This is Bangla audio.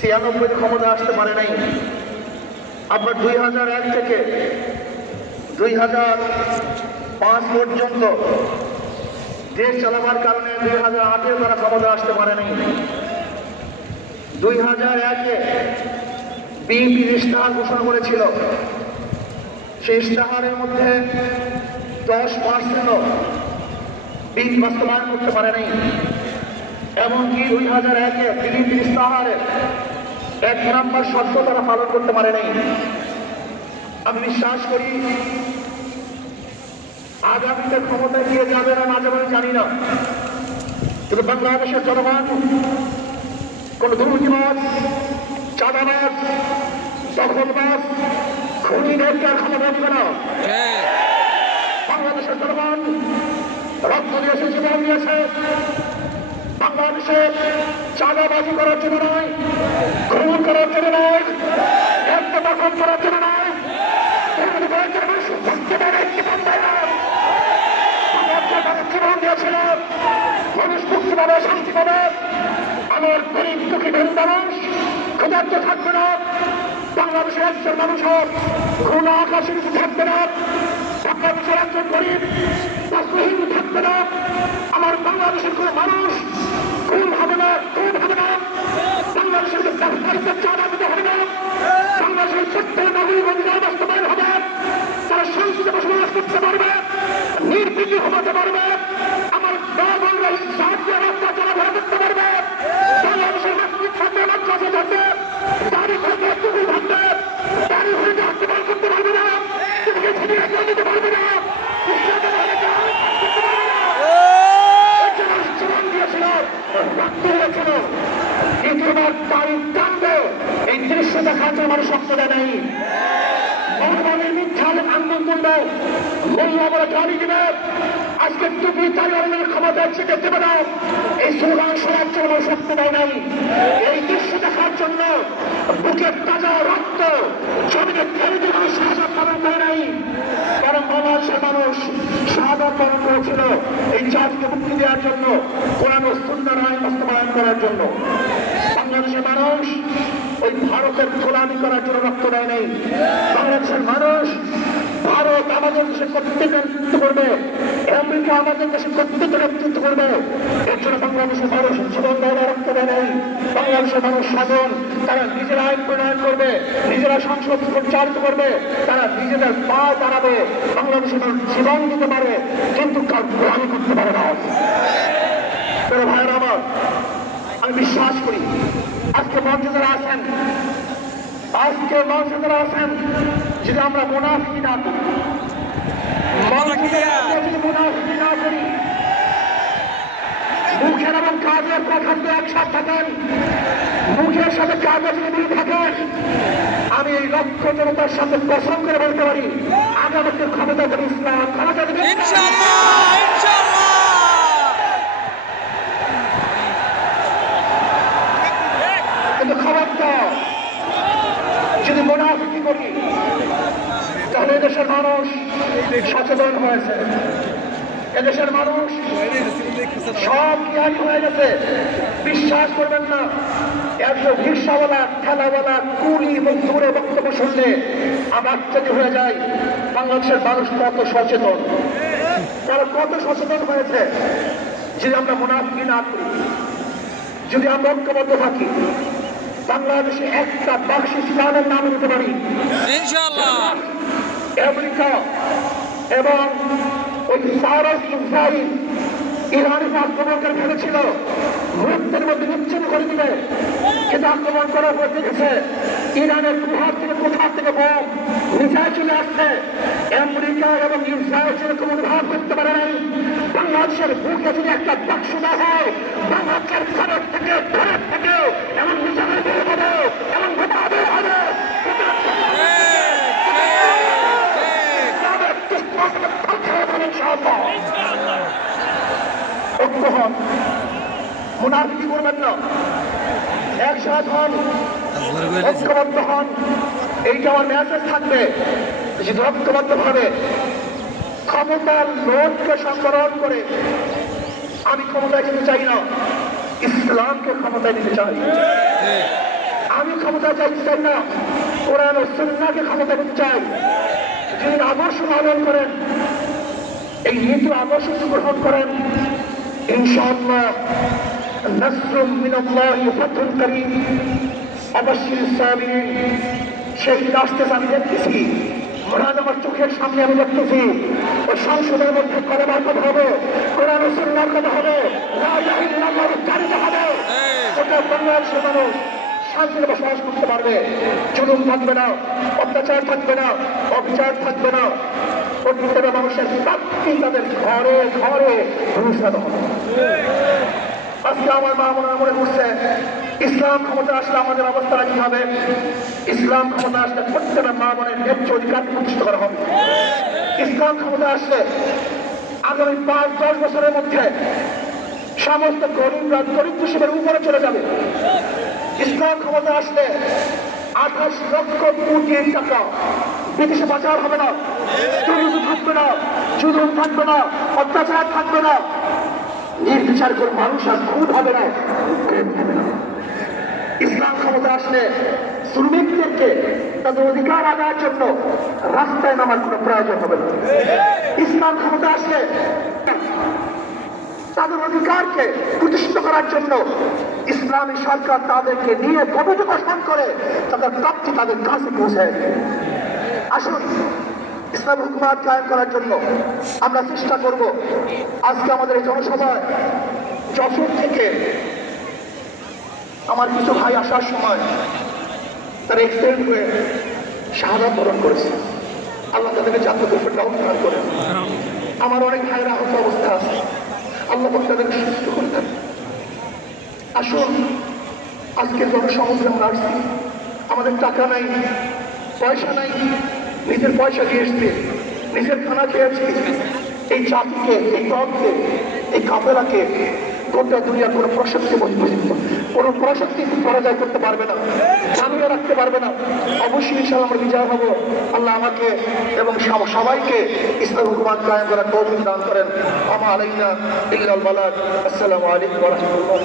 96 ক্ষমতা আসতে পারে নাই। আপনার 2001 থেকে 2005 পর্যন্ত দেশ চালাবার কারণে 2008-এ তারা ক্ষমতা আসতে পারে নাই। 2001-এ বিএনপি ইশতেহার ঘোষণা করেছিল, সেই ইশতেহারের মধ্যে 10% বিল বাস্তবায়ন করতে পারে নাই। এমনকি 2001-এ বিএনপি ইশতেহারে 1 নম্বর শর্ত তারা পালন করতে পারে নাই। আমি বিশ্বাস করি আগামীতে ক্ষমতায় দিয়ে যাবে না যাবে জানি না, কিন্তু বাংলাদেশের জনগণ কোন দুর্নীতিবাজ, চাঁদাবাজ, দখলবাজ, খুনিদেরকে আর ক্ষমতা দিবে না। বাংলাদেশের জনগণ রক্ত দিয়েছে, জীবন দিয়েছে বাংলাদেশে চাঁদাবাজি করার জন্য নয়, খুন করার জন্য নয়, একটা দখল করার জন্য নয়, জীবন দিয়েছিল মানুষ মুক্তি পাবে, শান্তি পাবে। আমার গরিব দুঃখী মানুষ ক্ষুধার্ত থাকবে না, বাংলাদেশের একজন মানুষ খুন আকাশে কিছু থাকবে না, বাংলাদেশের একজন গরিব বস্ত্রহীন থাকবে না। আমার বাংলাদেশের কোন মানুষ খুন হবে না, খুন হবে না, বাংলাদেশের চাঁদা দিতে হবে না, বাংলাদেশের ছোট্ট নাগরিক অধিকার বাস্তবায়ন হবে, তারা শান্তিতে বসবাস করতে পারবে, নির্বিঘ্ন হতে পারবে, আমার বাংলাদেশ সাহায্য রাস্তা চলাফেরা করতে পারবে, বাংলাদেশের মসজিদ থাকবে, মাদ্রাসা থাকবে, দাড়ি থাকবে, টুপি থাকবে, দাড়ি হয়ে হস্তপাল করতে পারবে না, তোমাকে ছিনিয়ে দিতে পারবে না, জীবন দিয়েছিল, রক্ত দিয়েছিল, দ্বিতীয়বার তারিখ টানবে, এই দৃশ্য দেখার জন্য মানুষ রক্ত দেয় নাই। ভগবানের মিথ্যা আন্দোলন করবে, মূল্য বলে গাড়ি দিবে, আজকে টুপি তাইওয়ানের ক্ষমতায় ছিটে দেবে না, এই স্লোগান শোনার জন্য শক্তি দেয় নাই। এই দৃশ্য দেখার জন্য বুকের তাজা রক্ত জমিনে ফেলে দিয়ে মানুষ শাহাদাত পালন করে নাই, কারণ বাংলাদেশের মানুষ শাহাদাত পালন করেছিল এই জাতিকে মুক্তি দেওয়ার জন্য, কোরআন ও সুন্নাহর আইন বাস্তবায়ন করার জন্য। বাংলাদেশের মানুষ ওই ভারতের গোলামি করার জন্য রক্ত দেয় নাই। বাংলাদেশের মানুষ ভারত আমাদের দেশে কর্তৃত্ব নেতৃত্ব করবে, আমেরিকা আমাদের দেশে কর্তৃত্ব নেতৃত্ব করবে, এর জন্য বাংলাদেশের মানুষ জীবন দেয় রক্ত দেয় নাই। বাংলাদেশের মানুষ স্বাধীন, তারা নিজেরা আইন প্রণয়ন করবে, নিজেরা সংসদ পরিচালিত করবে, তারা নিজেদের পা দাঁড়াবে, বাংলাদেশের মানুষ জীবন দিতে পারে, কিন্তু কার গোলামি করতে পারে না। ভাইয়েরা আমার, আমি বিশ্বাস করি আজকে মঞ্চে যারা আছেন, যদি আমরা মুনাফিকি না করি, মুনাফিকি না করি, মুখের এবং কাজের কথা যদি একসাথে থাকেন, মুখের সাথে কাজের যদি মিল থাকেন, আমি এই লক্ষ জনতার সাথে কসম করে বলতে পারি আগামীতে ক্ষমতা দেবে ইসলাম, ক্ষমতা দেবে কিন্তু খবরদার যদি মুনাফিকি করি তাহলে এদেশের মানুষ সচেতন হয়েছে, এদেশের মানুষ সব জ্ঞানী হয়ে গেছে। বিশ্বাস করবেন না, একশো রিক্সাওয়ালা, ঠেলাওয়ালা, কুলি মজদুরের বক্তব্য শুনলে আমার আশ্চর্য হয়ে যায় বাংলাদেশের মানুষ কত সচেতন, তারা কত সচেতন হয়েছে। যদি আমরা মুনাফিকি না করি, যদি আমরা ঐক্যবদ্ধ থাকি, বাংলাদেশে একটা বাক্সিস ইসলামের নাম দিতে পারি ইনশাআল্লাহ। আমেরিকা এবং ওই সারস ইসরায়েল ইরানের আক্রমণকারী ভেবেছিল মুহূর্তের মধ্যে বিচ্ছিন্ন করে দিবে, কিন্তু আক্রমণ করার পর দেখেছে ইরানের কোথা থেকে বোম মিসাইল চলে আসছে। আমেরিকা এবং ইসরায়েল সেরকম অনুভব করতে পারে নাই। বাংলাদেশের বুকে যদি একটা বাক্স না হয়, বাংলাদেশের ঘরের থেকে এমন মিসাইল বের হবে, এমন বোমা বের হবে, ঐক্য হন, মুনাফিকি করবেন না, একসাথ হন, ঐক্যবদ্ধ হন। এইটা আমার মেসেজ থাকবে, যদি ঐক্যবদ্ধ ভাবে ক্ষমতার লোককে সংগ্রহণ করে আমি ক্ষমতায় যেতে চাই না, ইসলামকে ক্ষমতায় নিতে চাই। আমি ক্ষমতা চাইতে চাই না, কোরআন ও সুন্নাহকে ক্ষমতা দিতে চাই। যিনি আদর্শ পালন করেন, এই নীতি আদর্শ গ্রহণ করেন, ইনশাআল্লাহ নাসরুম মিনাল্লাহি ওয়া ফাতহুন কারীম, অবশ্যই সাবিরিন। সেই রাস্তা আমি দেখতেছি, মহান আমার চোখের সামনে আমি দেখতেছি। ওই সংসদের মধ্যে কলেমার কথা হবে, কোরআন ও সুন্নাহর কথা হবে, লা ইলাহা ইল্লাল্লাহর উচ্চারিত হবে। ওটা বাংলাদেশের মানুষ শান্তিতে বসবাস করতে পারবে। জুলুম থাকবে না, অত্যাচার থাকবে না, অবিচার থাকবে না। প্রত্যেকটা মানুষের প্রাপ্তি তাদের ঘরে ঘরে অনুষ্ঠিত হবে। আজকে আমার মা মনে করছে ইসলাম ক্ষমতা আসলে আমাদের অবস্থাটা কি হবে? ইসলাম ক্ষমতা আসলে প্রত্যেকটা মা বোনের ন্যায্য অধিকার প্রতিষ্ঠিত করা হবে। ইসলাম ক্ষমতা আসলে আগামী 5-10 বছরের মধ্যে সমস্ত গরিবরা দরিদ্র সীমার উপরে চলে যাবে। ইসলাম ক্ষমতা আসলে 28 লক্ষ কোটি টাকা বিদেশে পাচার হবে না, দুর্নীতি থাকবে না, জুলুম থাকবে না, অত্যাচার থাকবে না, নির্বিচার করে মানুষ আর খুন হবে না। ইসলাম ক্ষমতা আসলে শ্রমিকদেরকে তাদের অধিকার আদায়ের জন্য রাস্তায় নামার কোনো প্রয়োজন হবে না। ইসলাম ক্ষমতা আসলে তাদের অধিকারকে প্রতিষ্ঠিত করার জন্য ইসলামী সরকার তাদেরকে নিয়ে কমিটি গঠন করে তাদের প্রাপ্তি তাদের কাছে পৌঁছায়। আসুন ইসলাম হুকুমত কায়েম করার জন্য আমরা চেষ্টা করব। আজকে আমাদের এই জনসভায় যশোর থেকে আমার কিছু ভাই আসার সময় তারা এক্সিডেন্ট হয়ে শাহাদাত বরণ করেছে। আল্লাহ তাদেরকে জান্নাতুল ফেরদাউস দান করেন। আমার অনেক ভাইরা আহত অবস্থা আছে, আল্লাহ তাদেরকে সুস্থ করে দেন। আসুন আজকে জনসমুদ্রে আমরা আসছি, আমাদের টাকা নাই, পয়সা নাই, নিজের পয়সা দিয়ে এসছে, নিজের খানা খেয়েছি। এই জাতিকে, এই দলকে, এই কাফেলাকে গোটা দুনিয়ার কোনো প্রশস্তি কোনো প্রশস্তি পরাজয় করতে পারবে না, জানিয়ে রাখতে পারবে না। অবশ্যই ইনশাআল্লাহ আমরা বিজয় হব। আল্লাহ আমাকে এবং সবাইকে ইসলাম হুকুমত কায়েম করার তৌফিক দান করেন। আমা আলাইনা ইল্লাল বালাগ। আসসালামু আলাইকুম ওয়া রাহমাতুল্লাহ।